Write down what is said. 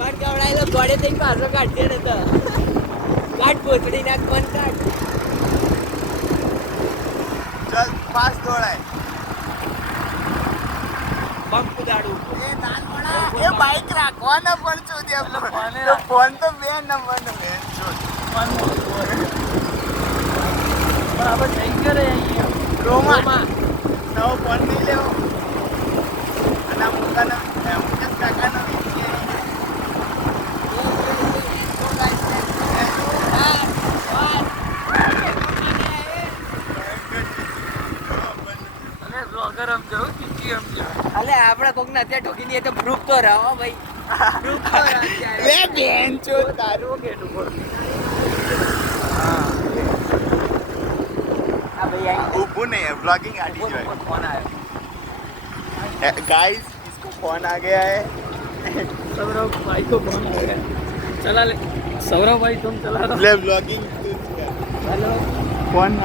કાટ કવડાયેલો ગોળે થઈને પાછો કાઢશે ને તો કાટ પોતડી નાખ પણ કાટ ચલ પાસ દોડાય પંપ દાડું એ નાનપણા એ બાઈક રાખવાનો પણ ચોદ્યા તો ફોન તો બે નંબરનો બેન ચોદ બરાબર થઈ ગયો રે અહીંયા રોમા નવો ફોન નહીં લેવો અને આ મુકાનો મુકેશ કાકાનો વીજળી અલે આપણે કોક ને અત્યારે ઠોકી દઈએ તો પ્રૂફ તો રહો ભાઈ પ્રૂફ તો રહો લે બેન ચોદ તારું કેટલું બોલ આ ભાઈ આઈ ऊपर नहीं है ब्लॉगिंग आती जो है फोन आया गाइस इसको फोन आ गया है सौरभ भाई को फोन आ गया चला ले सौरभ भाई तुम चला रहा ले ब्लॉगिंग हेलो फोन